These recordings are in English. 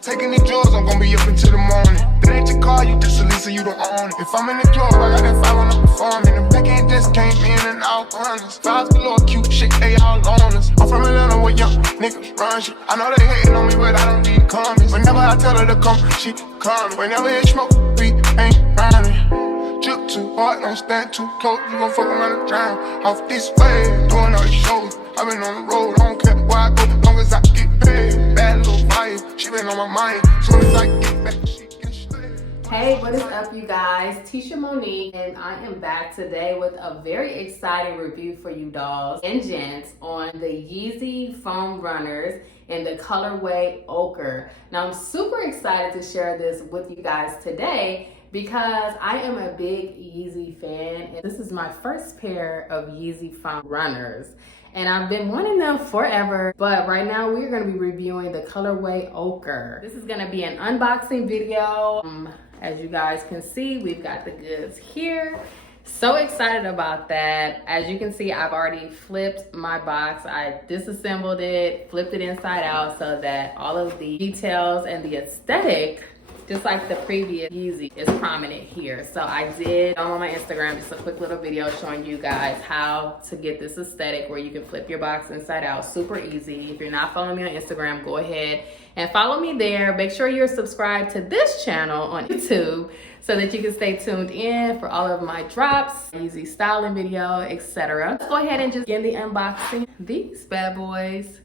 Taking these drugs, I'm gonna be up until the morning. That ain't your car, you just a lease and you don't own it. If I'm in the club, I got that 5 on the performing. The back end just came in and out runners. Vibes galore, cute shit, they all on us. I'm from Atlanta where young niggas run shit. I know they hating on me, but I don't need comments. Whenever I tell her to come, she coming. Whenever it smoke, we ain't running. Juke too hard, don't stand too close. You gon' fuck around and drown. Off this way, doing all these shows. I been on the road, I don't care where I go, long as I get paid. Bad little vibe, she been on my mind. Soon as I get back, she get slayed. Hey, what is up, you guys? Tisha Monique, and I am back today with a very exciting review for you dolls and gents on the Yeezy foam runners in the colorway Ochre. Now, I'm super excited to share this with you guys today because I am a big Yeezy fan, and this is my first pair of Yeezy foam runners. And I've been wanting them forever, but right now we're gonna be reviewing the Colorway Ochre. This is gonna be an unboxing video. As you guys can see, we've got the goods here. So excited about that. As you can see, I've already flipped my box. I disassembled it, flipped it inside out so that all of the details and the aesthetic, just like the previous Yeezy, is prominent here. So I did on my Instagram just a quick little video showing you guys how to get this aesthetic where you can flip your box inside out. Super easy. If you're not following me on Instagram, go ahead and follow me there. Make sure you're subscribed to this channel on YouTube so that you can stay tuned in for all of my drops, Yeezy styling video, etc. Let's go ahead and just begin the unboxing these bad boys.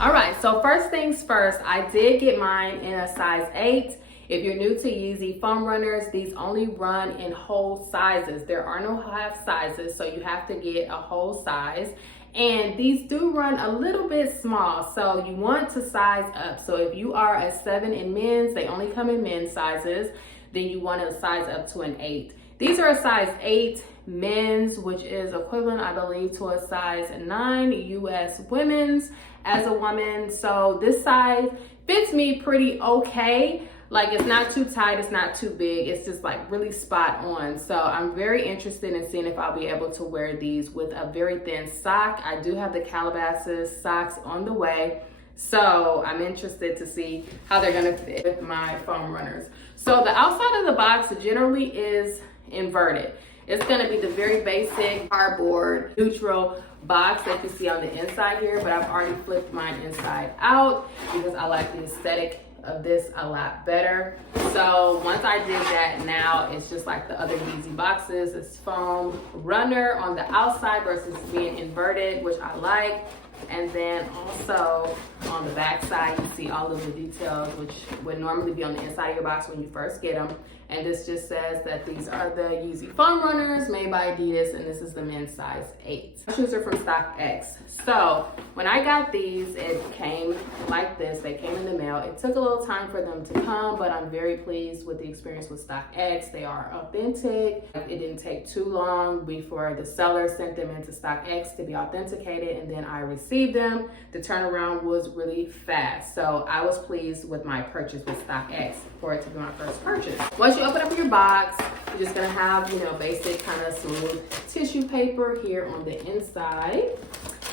All right, so first things first, I did get mine in a size 8. If you're new to Yeezy foam runners, these only run in whole sizes. There are no half sizes, so you have to get a whole size. And these do run a little bit small, so you want to size up. So if you are a 7 in men's, they only come in men's sizes, then you want to size up to an 8. These are a size 8 men's, which is equivalent, I believe, to a size 9 US women's as a woman. So this size fits me pretty okay. Like, it's not too tight, it's not too big, it's just like really spot on. So I'm very interested in seeing if I'll be able to wear these with a very thin sock. I do have the Calabasas socks on the way, so I'm interested to see how they're gonna fit with my foam runners. So the outside of the box generally is inverted. It's gonna be the very basic cardboard neutral box that you see on the inside here, but I've already flipped mine inside out because I like the aesthetic of this a lot better. So once I did that, now it's just like the other Yeezy boxes. It's foam runner on the outside versus being inverted, which I like. And then also on the back side, you see all of the details, which would normally be on the inside of your box when you first get them. And this just says that these are the Yeezy foam runners made by Adidas, and this is the men's size 8. My shoes are from Stockx. So when I got these, it came like this. They came in the mail. It took a little time for them to come, but I'm very pleased with the experience with Stockx. They are authentic. It didn't take too long before the seller sent them into Stockx to be authenticated, and then I received them. The turnaround was really fast. So I was pleased with my purchase with Stockx for it to be my first purchase. Once you open up your box, you're just gonna have, you know, basic kind of smooth tissue paper here on the inside.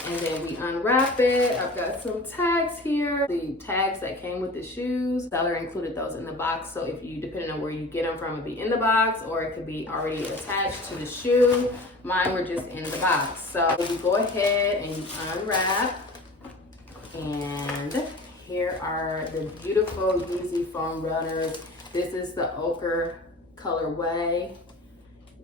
And then we unwrap it. I've got some tags here. The tags that came with the shoes, seller included those in the box. So if you, depending on where you get them from, it'll be in the box or it could be already attached to the shoe. Mine were just in the box. So you go ahead and you unwrap. And here are the beautiful Yeezy foam runners. This is the Ochre colorway.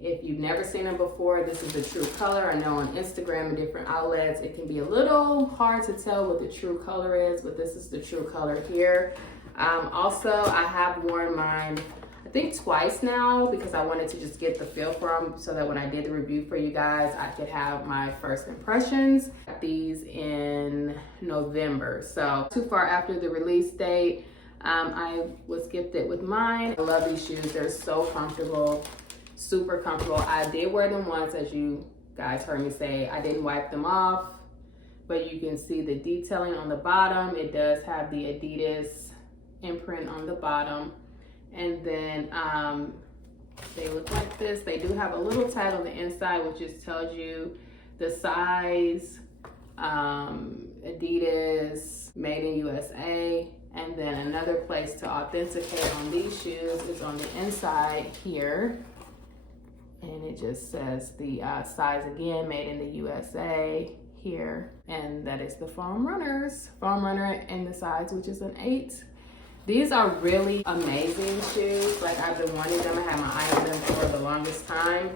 If you've never seen them before, this is the true color. I know on Instagram and different outlets, it can be a little hard to tell what the true color is, but this is the true color here. Also, I have worn mine, I think twice now, because I wanted to just get the feel for them so that when I did the review for you guys, I could have my first impressions. I got these in November, so too far after the release date. I was gifted with mine. I love these shoes. They're so comfortable, super comfortable. I did wear them once, as you guys heard me say. I didn't wipe them off, but you can see the detailing on the bottom. It does have the Adidas imprint on the bottom. And then they look like this. They do have a little tag on the inside, which just tells you the size. Adidas, made in USA. And then another place to authenticate on these shoes is on the inside here. And it just says the size again, made in the USA here. And that is the foam runners. Foam runner in the size, which is an 8. These are really amazing shoes. Like, I've been wanting them. I had my eye on them for the longest time.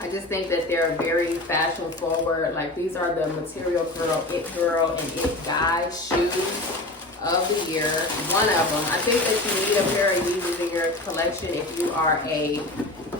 I just think that they're very fashion forward. Like, these are the material girl, it girl, and it guy shoes of the year. One of them. I think that you need a pair of Yeezys in your collection if you are a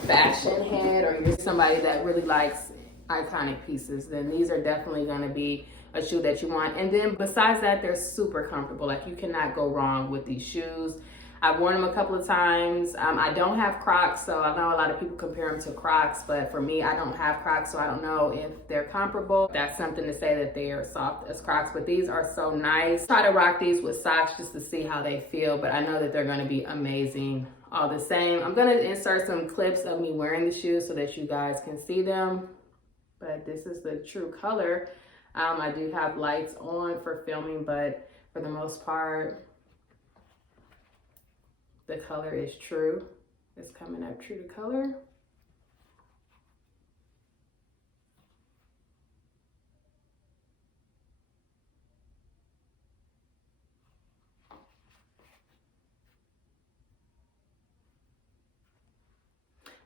fashion head or you're somebody that really likes iconic pieces. Then these are definitely going to be a shoe that you want. And then besides that, they're super comfortable. Like, you cannot go wrong with these shoes. I've worn them a couple of times. I don't have Crocs, so I know a lot of people compare them to Crocs, but for me, I don't have Crocs, so I don't know if they're comparable. That's something to say that they are soft as Crocs, but these are so nice. Try to rock these with socks just to see how they feel, but I know that they're gonna be amazing all the same. I'm gonna insert some clips of me wearing the shoes so that you guys can see them, but this is the true color. I do have lights on for filming, but for the most part, the color is true. It's coming up true to color.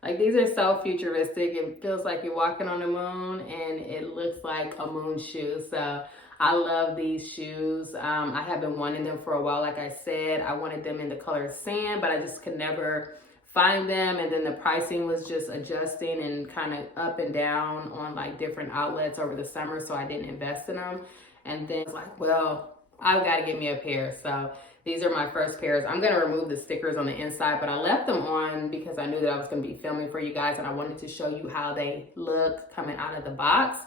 Like, these are so futuristic. It feels like you're walking on the moon and it looks like a moon shoe. So I love these shoes. I have been wanting them for a while. Like I said, I wanted them in the color sand, but I just could never find them. And then the pricing was just adjusting and kind of up and down on like different outlets over the summer. So I didn't invest in them. And then it's like, well, I've got to get me a pair. So these are my first pairs. I'm going to remove the stickers on the inside, but I left them on because I knew that I was going to be filming for you guys and I wanted to show you how they look coming out of the box.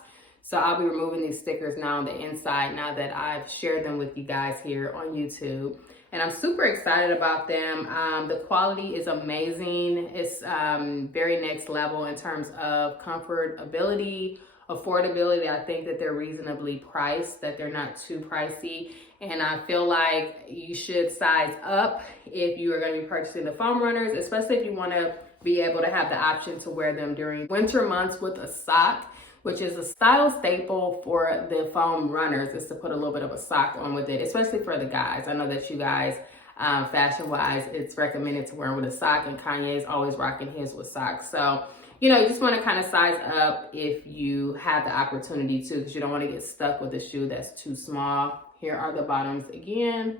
So I'll be removing these stickers now on the inside now that I've shared them with you guys here on YouTube. And I'm super excited about them. The quality is amazing. It's very next level in terms of comfortability, affordability. I think that they're reasonably priced, that they're not too pricey. And I feel like you should size up if you are going to be purchasing the foam runners, especially if you want to be able to have the option to wear them during winter months with a sock, which is a style staple for the foam runners, is to put a little bit of a sock on with it, especially for the guys. I know that you guys, fashion-wise, it's recommended to wear with a sock, and Kanye's always rocking his with socks. So, you know, you just want to kind of size up if you have the opportunity to, because you don't want to get stuck with a shoe that's too small. Here are the bottoms again.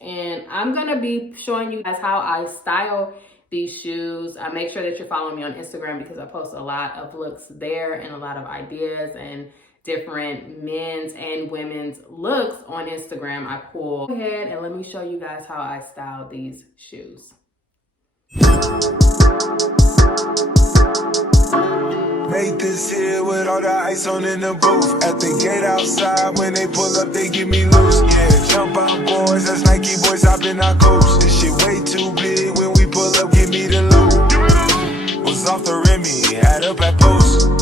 And I'm going to be showing you guys how I style these shoes. Make sure that you're following me on Instagram because I post a lot of looks there and a lot of ideas and different men's and women's looks on Instagram. I pull ahead and let me show you guys how I style these shoes. Made this here with all the ice on in the booth. At the gate outside, when they pull up, they give me loose. Yeah, jump out, boys. That's Nike boys hopping our coast. This shit way too big. When we pull up, give me the loot. Was off the Remy, had up at post.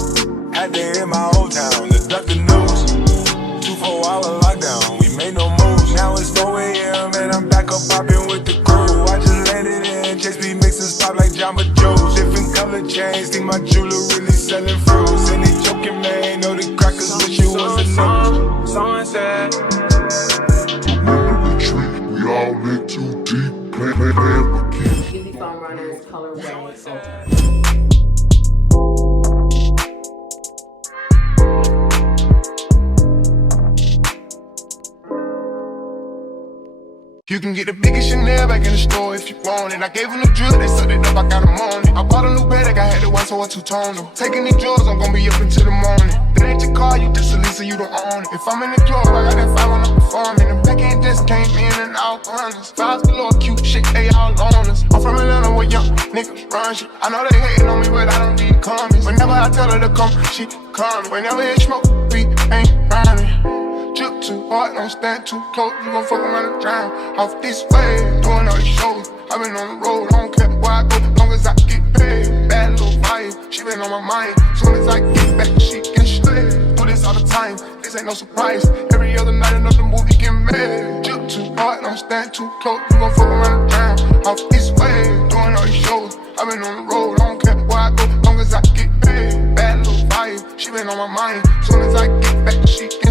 Had to hit my old town to duck the news. 2-4-hour lockdown, we made no moves. Now it's 4 a.m. and I'm back up popping with the crew. I just landed in, Chase B mixes pop like Jamba Joe's. Different color chains, think my jeweler really selling fruits. And they joking, man, know the crackers wish you was a no. Someone said, we all in too deep, playing Yeezy foam runners, Colorway Ochre. You can get the biggest Chanel back in the store if you want it. I gave them the drill, they sucked it up, I got them on it. I bought a new bed, I had it once, so I two-toned them. Taking these drugs, I'm gonna be up until the morning. That ain't your car, you just a lease, you don't own it. If I'm in the club, I got that fire when I'm performing. The back end just came in and out runners. Vibes galore, cute shit, they all on us. I'm from Atlanta where young niggas run shit. I know they hating on me, but I don't need comments. Whenever I tell her to come, she coming. Whenever it smoke, we ain't rhyming. Drip too hard, don't stand too close. You gon' fuck around and drown. Off this way, doing all these shows. I been on the road, I don't care where I go, long as I get paid. Bad little vibe, she been on my mind. Soon as I get back, she get straight. Do this all the time. this ain't no surprise. Every other night another movie get made. Drip too hard, don't stand too close. You gon' fuck around the town, off this way. Doing all these shows, I been on the road. I don't care where I go, long as I get paid. Bad little vibe, she been on my mind. Soon as I get back, she can